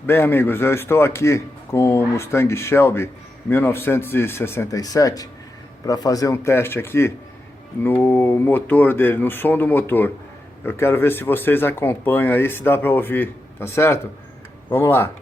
Bem, amigos, eu estou aqui com o Mustang Shelby 1967 para fazer um teste aqui no motor dele, no som do motor. Eu quero ver se vocês acompanham aí, se dá para ouvir, tá certo? Vamos lá!